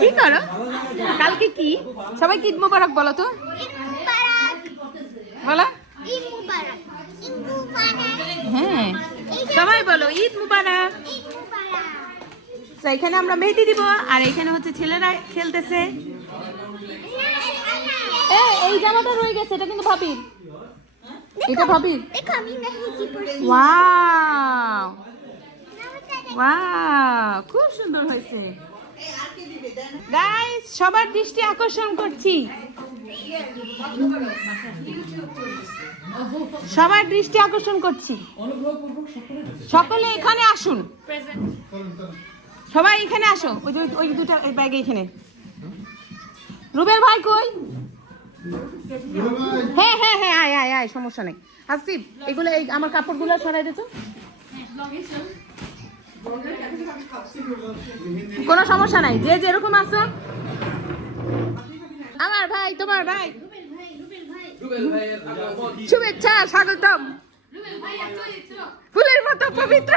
কি করো? কালকে কি? সবাই ঈদ মোবারক বলো তো? বলো। হ্যাঁ। সবাই বলো, ঈদ মুবারক। তো এখানে আমরা মেহেদি দিব, আর এখানে হচ্ছে ছেলেরা খেলতেছে। এই জামাটা রয়ে গেছে, এটা কিন্তু ভাবির। এটা ভাবির। ওয়াও। ওয়াও, খুব সুন্দর হয়েছে। গাইস সবার দৃষ্টি আকর্ষণ করছি। সবার দৃষ্টি আকর্ষণ করছি। সকলে এখানে আসুন। সবাই এখানে আসো। ওই যে ওই দুটা ব্যাগে এখানে। রুবেল ভাই কই? হ্যাঁ হ্যাঁ হ্যাঁ আয় আয় আয়, সমস্যা নেই। হাসিব এগুলো এই আমার কাপড়গুলো সরাই দিত কোনো সমস্যা নাই, যে যেরকম আছো। আমার ভাই, তোমার ভাই। শুভেচ্ছা, স্বাগতম। ফুলের মতো পবিত্র।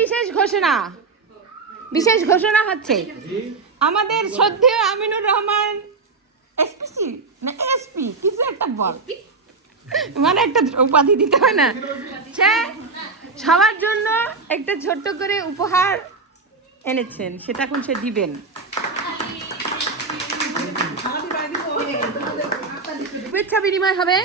বিশেষ ঘোষণা। বিশেষ ঘোষণা হচ্ছে। আমাদের শ্রদ্ধেয় আমিনুর রহমান, এসপিসি? না, এসপি, কিছু একটা বল। মানে একটা উপাধি দিতে হয় না? সে সবার জন্য একটা ছোট্ট করে উপহার এনেছেন, সেটা এখন সে দিবেন। শুভেচ্ছা বিনিময় হবে?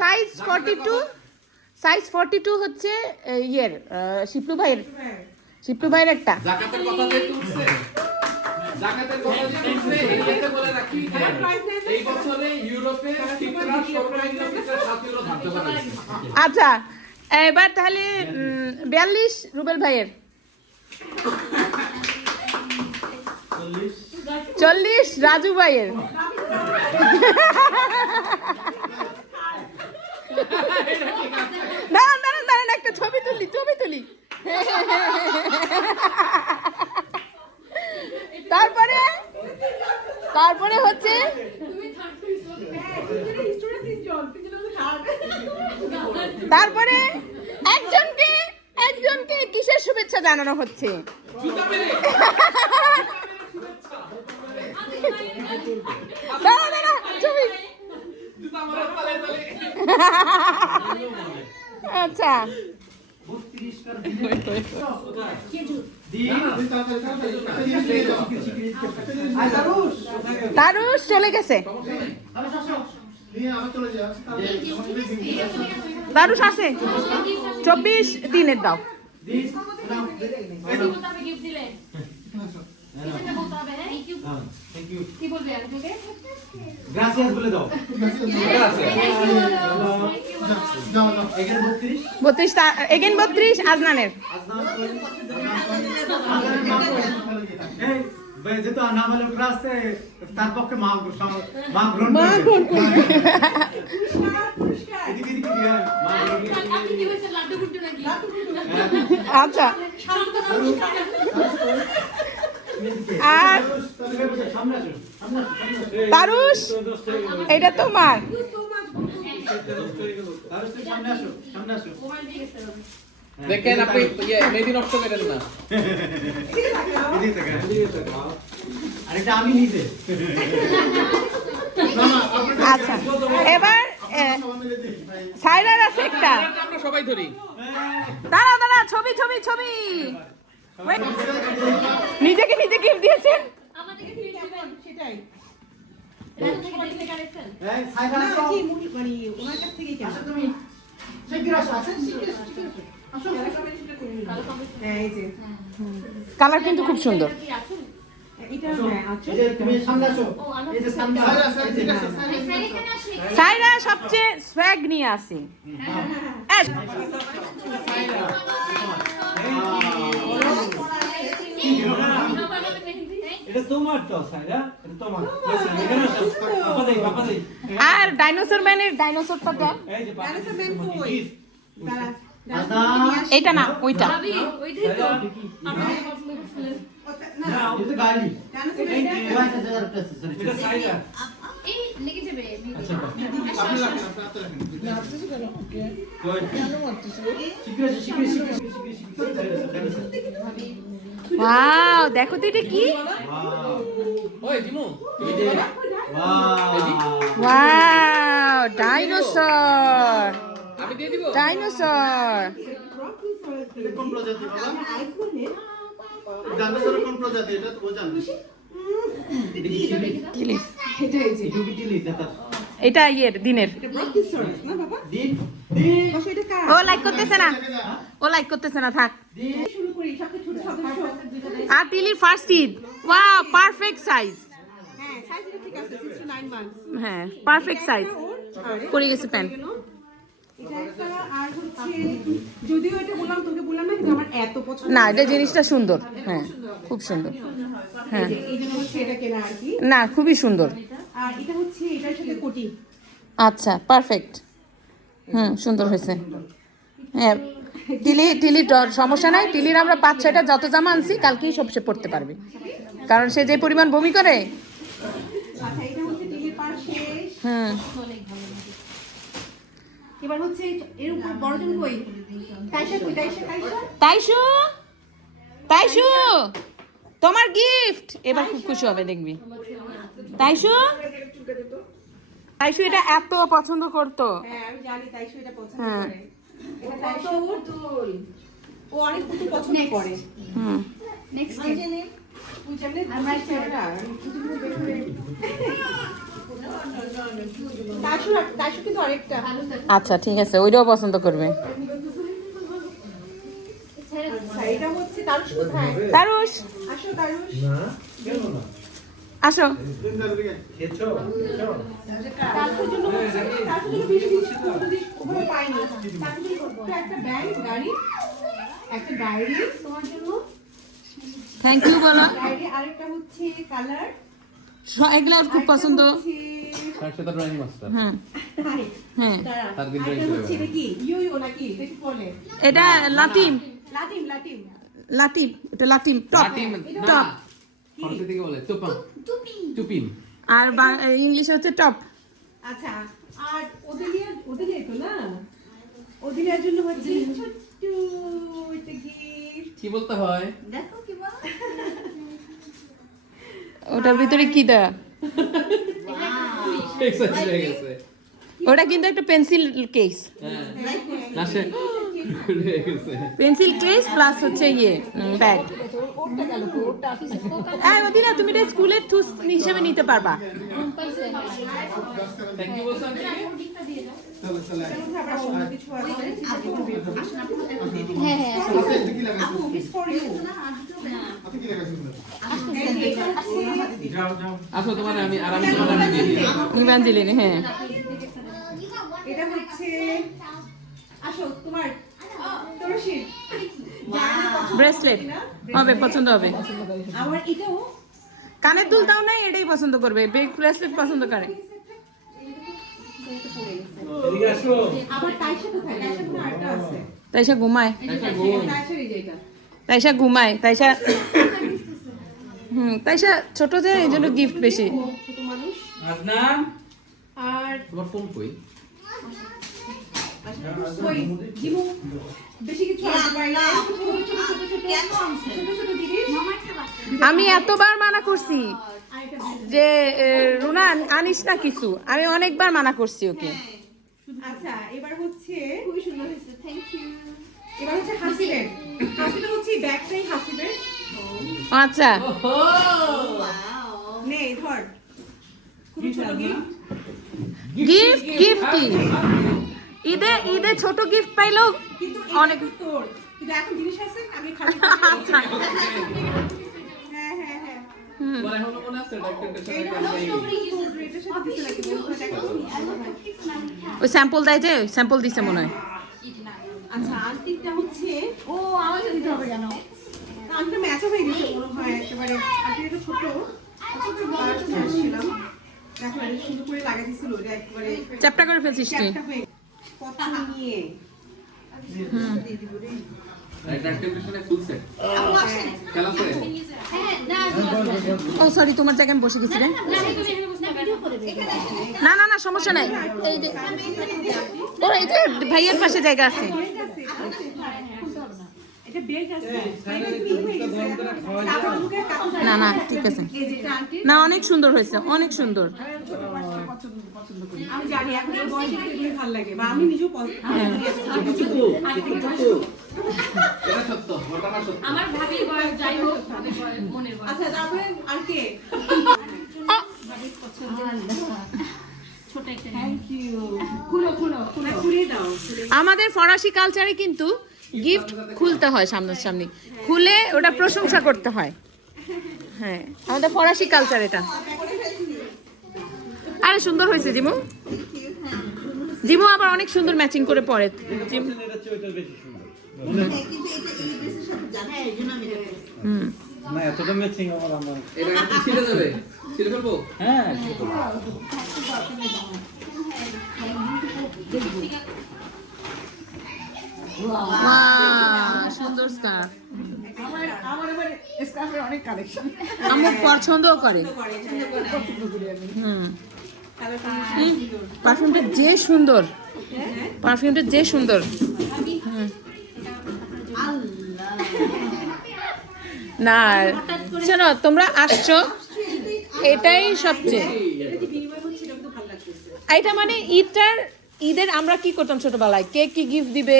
Size forty two size forty two হচ্ছে ইয়ের শিপ্লু ভাইয়ের। শিপ্লু ভাইয়ের একটা। আচ্ছা এবার তাহলে বিয়াল্লিশ রুবেল ভাইয়ের। চল্লিশ রাজু ভাইয়ের দাঁড়ান দাঁড়ান দাঁড়ান একটা ছবি তুলি ছবি তুলি তারপরে তারপরে হচ্ছে তারপরে একজনকে একজনকে কিসের শুভেচ্ছা হচ্ছে। আচ্ছা। তারুষ চলে গেছে। তারুষ আছে। চব্বিশ দিনের দাও। বত্রিশ এগেন বত্রিশ আজনানের। বে- যেহেতু নাম হলো তার পক্ষে মা মা গ্রহণ মা গ্রহণ করবে। এদিকে এদিকে দিয়ে, মা গ্রহণ করবে। আচ্ছা আর। তারুষ এটা তোমার সামনে আসো, সামনে আসো। দেখেন আপনি ইয়ে মেহেদি নষ্ট করেন না। আমি নিজে আচ্ছা এবার সাইরার আছে একটা। আমরা সবাই ধরি। দাঁড়া দাঁড়া ছবি ছবি ছবি. নিজেকে নিজে গিফট দিয়েছেন? এই, সাইফান কালার কিন্তু খুব সুন্দর। সাইরা সবচেয়ে স্ব্যাগ নিয়ে আসি। আর ডাইনোসর ম্যানের ডাইনোসরটা দেখ। এই যে বাবা দাঁড়া, আদা এটা? না ওইটা দেখি তো এটা কি? ডাইনোসর। ডাইনোসর কোন প্রজাতি বাবা ডাইনোসর কোন প্রজাতি? এটা তো জানো এটা ইয়ের দিনের। দিন দিন। ও লাইক করতেছে না। ও লাইক করতেছে না থাক। আর টিলির first Eid. Wow perfect size হ্যাঁ পারফেক্ট সাইজ পড়ে গেছে প্যান্ট এটা একটা আর হচ্ছে যদিও এটা বললাম তোকে বললাম না কিন্তু আমার এত পছন্দ না এটা জিনিসটা সুন্দর। হ্যাঁ খুব সুন্দর। হ্যাঁ। না খুবই সুন্দর। আর এটা হচ্ছে এটার সাথে কোটি। আচ্ছা পারফেক্ট হুম সুন্দর হয়েছে। হ্যাঁ টিলি টিলির ড- সমস্যা নাই টিলির আমরা পাঁচ ছয়টা যত জামা আনছি কালকেই সব সে পড়তে পারবে। কারণ সে যে পরিমাণ বমি করে। আচ্ছা হুম। এবার হচ্ছে এর উপর বড়জন কই? তাইশা কই? তাইশা তাইশা। তাইশু? তাইশু! তোমার গিফট এবার খুব খুশি হবে দেখবি। তাইশু! তাইশু এটা এত পছন্দ করতো। হ্যাঁ আমি জানি তাইশা এটা পছন্দ হ্যাঁ। করে। এটা তাইশা পুতুল। ও অনেক পুতুল পছন্দ করে। হুম। নেক্সট আমরা আচ্ছা ঠিক আছে ওইটাও পছন্দ করবে। তারুষ আসো থ্যাংক ইউ বলো। আরেকটা হচ্ছে কালার। এগুলো ওর খুব পছন্দ। হ্যাঁ। হ্যাঁ। এটা এটা লাটিম লাটিম লাটিম লাটিম এটা লাটিম টপ। আর ইংলিশে হচ্ছে টপ। আচ্ছা আর ওদেলিয়া ওদেলিয়া তো না? ওদেলিয়ার জন্য হচ্ছে ছোট্ট একটা গিফট কি বলতে হয়? দেখো কি বল। ওটার ভিতরে কি দেয়া ওটা কিন্তু একটা পেন্সিল কেস। হ্যাঁ। পেন্সিল কেস প্লাস হচ্ছে ইয়ে ব্যাগ হ্যাঁ তুমি এটা স্কুলের টুস হিসেবে নিতে পারবা। হ্যাঁ হ্যাঁ। আসো তোমার আমি আর আমি তোমার আমি দিয়ে দিই। দিলেন হ্যাঁ। এটা হচ্ছে আসো তোমার ব্রেসলেট হবে পছন্দ হবে। আমার এটাও কানের দুল দাও নাই এটাই পছন্দ করবে। ব্রেসলেট পছন্দ করে। কোনো তাইসা ঘুমায়। একটা তাইসা ঘুমায় তাইসা হুম তাইসা ছোট যে এই জন্য গিফট বেশি। আর তোমার ফোন কই? আমি এতবার মানা করছি যে রুনা আনিস না কিছু। আমি অনেকবার মানা করছি ওকে। আচ্ছা এবার হচ্ছে খুবই সুন্দর হয়েছে। থ্যাংক ইউ এবার হচ্ছে হচ্ছে আচ্ছা। নে ধর। খুবই ছোট গিফট গিফট কি ঈদে ঈদে ছোট গিফট পাইলেও কিন্তু অনেক- অনেক তোর। কিন্তু এখন জিনিস আছে আমি খালি হ্যাঁ হ্যাঁ হ্যাঁ। মনে ওই স্যাম্পল দেয় যে স্যাম্পল দিছে মনে হয়। আচ্ছা হচ্ছে ও আমাকে দিতে হবে কেন? ম্যাচও হয়ে গেছে মনে হয় একেবারে। এটা ছোট করে লাগাই দিছিল ওটা চ্যাপটা করে ফেলছিস তুই। নিয়ে। হ্যাঁ না না ও সরি তোমার জায়গায় আমি বসে গেছি রে। না না না সমস্যা নাই। এই যে ও এই যে ভাইয়ের পাশে জায়গা আছে এটা বেল্ট আছে এটা কি হয়ে গেছে কাপড় মুখে কাপড় না না ঠিক আছে। না অনেক সুন্দর হয়েছে অনেক সুন্দর। আমি জানি এখন ভালো লাগে। বা আমি নিজেও আমার বয়স যাই হোক মনের আচ্ছা তারপরে আর কে? আমাদের ফরাসি কালচারে কিন্তু গিফট খুলতে হয় সামনাসামনি। খুলে ওটা প্রশংসা করতে হয়। হ্যাঁ আমাদের ফরাসি কালচার এটা। আরে সুন্দর হয়েছে জিমু। জিমু আবার অনেক সুন্দর ম্যাচিং করে পরে। জিম হুম। না এতটা ম্যাচিং আমার আমার এটা ছিঁড়ে যাবে? ছিঁড়ে ফেলব? হ্যাঁ সুন্দর স্কার্ফ আমার পছন্দও করে। হুম। পারফিউমটা যে সুন্দর। পারফিউমটা যে সুন্দর। না শোনো তোমরা আসছো। এটাই সবচেয়ে। এটা মানে ঈদটার ঈদের আমরা কি করতাম ছোটবেলায়? কে কি গিফট দিবে?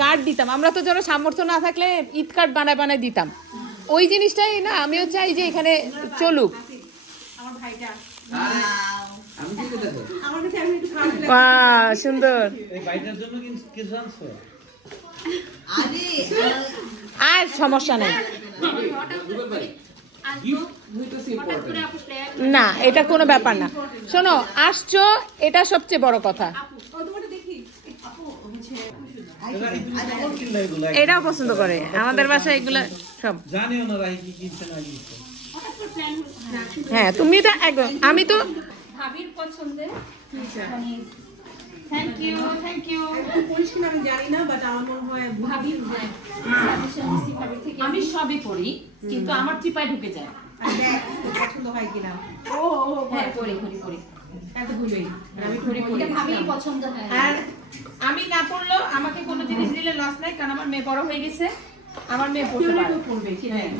কার্ড দিতাম। আমরা তো ধরো সামর্থ্য না থাকলে ঈদ কার্ড বানায় বানায় দিতাম। ওই জিনিসটাই না আমিও চাই যে এখানে চলুক। সুন্দর। আর সমস্যা নাই। না এটা কোনো ব্যাপার না। শোনো আসছো এটা সবচেয়ে বড় কথা। এটাও পছন্দ করে। আমাদের বাসায় এগুলো সব। জানিও না রাহি কি কিনছে হ্যাঁ তুমি তো একদম আমি তো ভাবির পছন্দের থ্যাংক ইউ থ্যাংক ইউ আমি জানি না বাট আমার মনে হয় ভাবির সাজেশন দিছি ভাবির থেকে। আমি সবই পড়ি কিন্তু আমার চিপায় ঢুকে যায়। পছন্দ হয় কিনা। ও ও হ্যাঁ পড়ি পড়ি পড়ি। এতগুলোই। আর আমি পড়ি পছন্দ হয়। আর আমি না পড়লেও আমাকে কোনো জিনিস দিলে লস নাই কারণ আমার মেয়ে বড় হয়ে গেছে। আমার মেয়ে পড়তে পারে। পড়বে হ্যাঁ।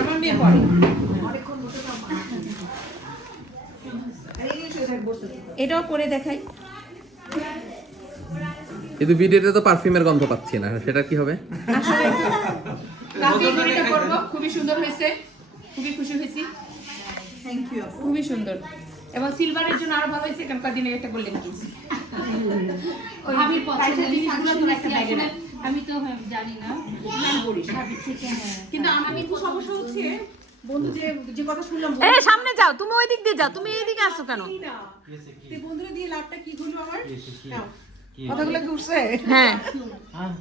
আমার মেয়ে পড়ে। এটাও করে দেখাই। কিন্তু ভিডিওতে তো পারফিউমের গন্ধ পাচ্ছি না সেটা কি হবে? কালকে ঘড়িটা করব খুবই সুন্দর হয়েছে। খুবই খুশি হয়েছি। থ্যাংক ইউ খুবই সুন্দর। এবং সিলভারের জন্য আরও ভালো হয়েছে কারণ কদিন আগে একটা গোল্ডেন আমি তো হ্যাঁ, জানি না। থেকে হ্যাঁ কিন্তু সমস্যা হচ্ছে বন্ধু যে যে কথা শুনলাম এ সামনে যাও তুমি ওই দিক দিয়ে যাও তুমি এইদিকে আসছো কেন? না। বন্ধুরা দিয়ে লাভটা কি হলো আমার? কথাগুলো কি উঠছে? হ্যাঁ। হ্যাঁ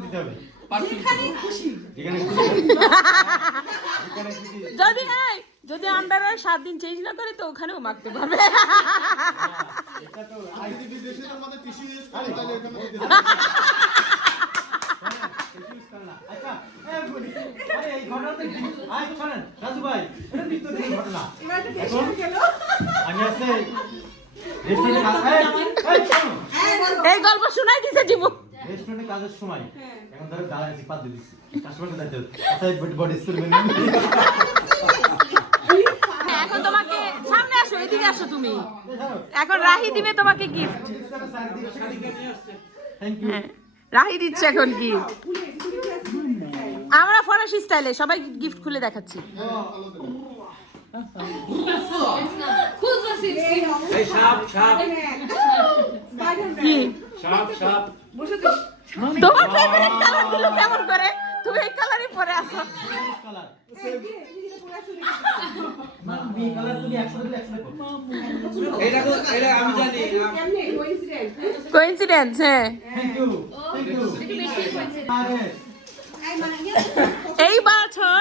দিতে হবে। এখানে খুশি। এখানে খুশি। যদি এই যদি আন্ডার সাত দিন চেঞ্জ না করে তো ওখানেও মাখতে পারবে। এই হয়ে এই, গল্প শোনাই দিছে জীবু রেস্টুরেন্টে কাজের সময় হ্যাঁ। এখন ধরো দাঁড়াইছি পাত দিচ্ছি কাস্টমারকে দাঁড়াতে। আচ্ছা বডি এখন তোমাকে সামনে আসো এদিকে আসো তুমি। এখন রাহি দিবে তোমাকে গিফট থ্যাংক ইউ হ্যাঁ রাহি দিচ্ছে এখন গিফট আমরা ফরাসি স্টাইলে সবাই গিফট খুলে দেখাচ্ছি। কি? সাপ সাপ। তোমার ফেভারিট কালারগুলো কেমন করে? তুমি এই কালারই পরে আসো কোইন্সিডেন্স হ্যাঁ। এই বছর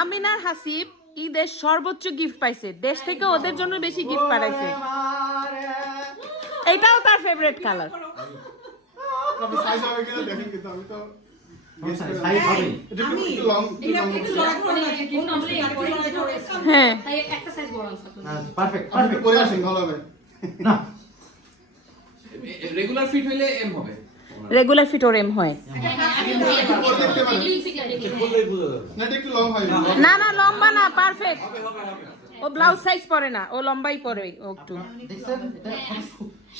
আমিনার হাসিব ঈদের সর্বোচ্চ গিফট পাইছে। দেশ থেকে ওদের জন্য বেশি গিফট পাঠাইছে। এটাও তার ফেভারিট কালার তবে সাইজ হবে কিনা দেখেন কিন্তু আমি তো। হ্যাঁ তাই একটা সাইজ বড় আছে আপনার। পারফেক্ট আপনি একটু পারফেক্ট পরে আসেন ভালো হবে। না। রেগুলার ফিট এম হবে। রেগুলার ফিট ওর হয়। হয়। না না লম্বা না পারফেক্ট ও ব্লাউজ সাইজ পরে না ও লম্বাই পরে ও একটু।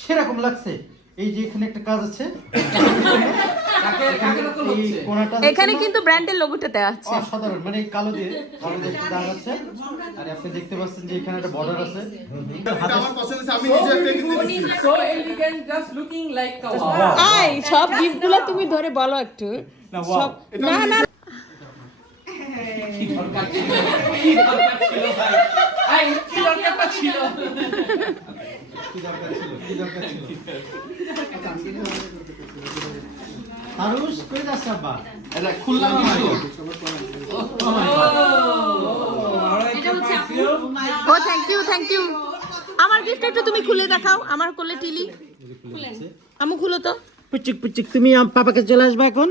সেরকম লাগছে। এই যে এখানে একটা কাজ আছে। এখানে কিন্তু ব্র্যান্ডের লোগোটা দেওয়া আছে। অসাধারণ মানে কালো দিয়ে কালো দিয়ে দাগ আছে। আর আপনি দেখতে পাচ্ছেন যে এখানে একটা বর্ডার আছে। আমার পছন্দ আছে আমি নিজে একটা so elegant just looking like কাওয়া আই সব গিফটগুলো তুমি ধরে বলো একটু। না, না না। কি দরকার ছিল? কি দরকার ছিল ভাই? আই কি দরকারটা ছিল? কি দরকার ছিল? কি দরকার ছিল? আরুষ কই যাচ্ছে আব্বা? এটা খুললাম কিন্তু। এটা হচ্ছে আপু। ও থ্যাংক ইউ থ্যাংক ইউ আমার গিফট একটু তুমি খুলে দেখাও। আমার কোলে টিলি। আমু খুলো তো। পুচুক পুচুক তুমি আম- পাপাকে চলে আসবে এখন?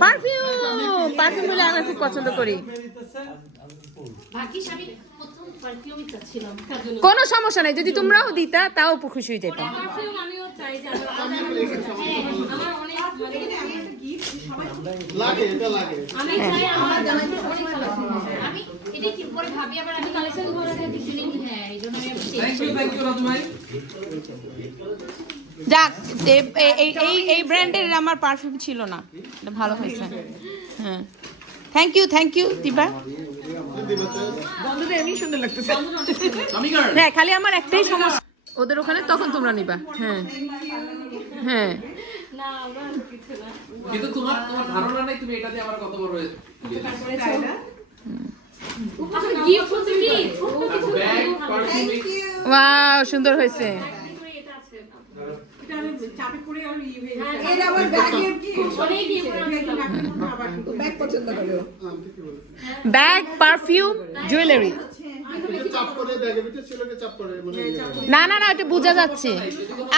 পারফিউম পারফিউম হলে আমি খুব পছন্দ করি। ভাগ্যিস আমি কোনো সমস্যা নাই যদি তোমরাও দিতা তাও খুশি হয়ে যেতাম পারফিউম আমিও চাই যে আমার আমার অনেক লাগে। এটা লাগে আমি চাই আমার অনেক কালেকশন আমি এটা কি পরে ভাবি আবার আমি কালেকশন করে থাকি শুনি হ্যাঁ রাজমাই। যাক এই এই এই ব্র্যান্ডের আমার পারফিউম ছিল না। এটা ভালো হয়েছে। হ্যাঁ। থ্যাংক ইউ থ্যাংক ইউ দিবা আমি গার্ল হ্যাঁ খালি আমার একটাই সমস্যা। ওদের ওখানে তখন তোমরা নিবা। হ্যাঁ। হ্যাঁ। না আমরা কিছু না। কিন্তু তোমার তোমার ধারণা নাই তুমি এটা দিয়ে আমার কত বড় গিফট হচ্ছে কি? ছোট্ট কিছু ব্যাগ পারফিউম ওয়াও সুন্দর হয়েছে। চাপে পড়ে আর ইয়ে হয়ে গেছে। হ্যাঁ, আবার ব্যাগে কি? অনেক ইয়ে করে আনছিলাম। আবার ব্যাগ পছন্দ করো। ব্যাগ পারফিউম জুয়েলারি চাপ করে ব্যাগের ভিতরে ছিল কি চাপ করে মানে না না না এটা বোঝা যাচ্ছে।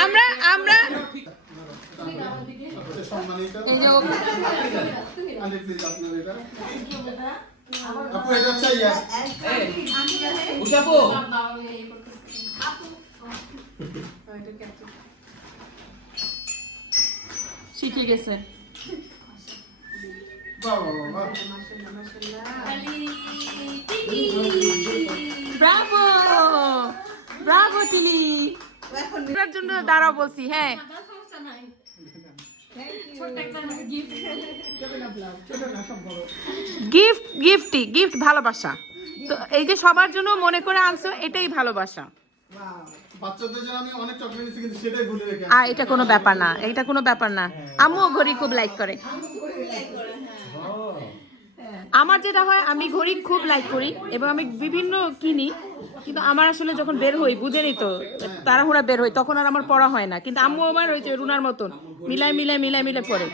আমরা আমরা আপু এটা চাই আর উঠাবো। শিখে গেছে। বাহ বাহ বাহ ব্রাভো ব্রাভো এটার জন্য দাঁড়াও বলছি হ্যাঁ। সমস্যা নাই ছোট্ট একটা গিফট গিফট গিফটই গিফট ভালোবাসা। তো এই যে সবার জন্য মনে করে আনছো এটাই ভালোবাসা। বাচ্চাদের জন্য আমি অনেক চকলেট নিয়েছি কিন্তু সেটাই ভুলে রেখে আর এটা কোনো ব্যাপার না এটা কোনো ব্যাপার না। আমিও ঘড়ি খুব লাইক করে। আমার যেটা হয় আমি ঘড়ি খুব লাইক করি এবং আমি বিভিন্ন কিনি কিন্তু আমার আসলে যখন বের হই বুঝেনি তো তাড়াহুড়া বের হই তখন আর আমার পড়া হয় না। কিন্তু আম্মু আমার ওই যে রুনার মতন মিলাই মিলাই মিলাই মিলাই পড়ে।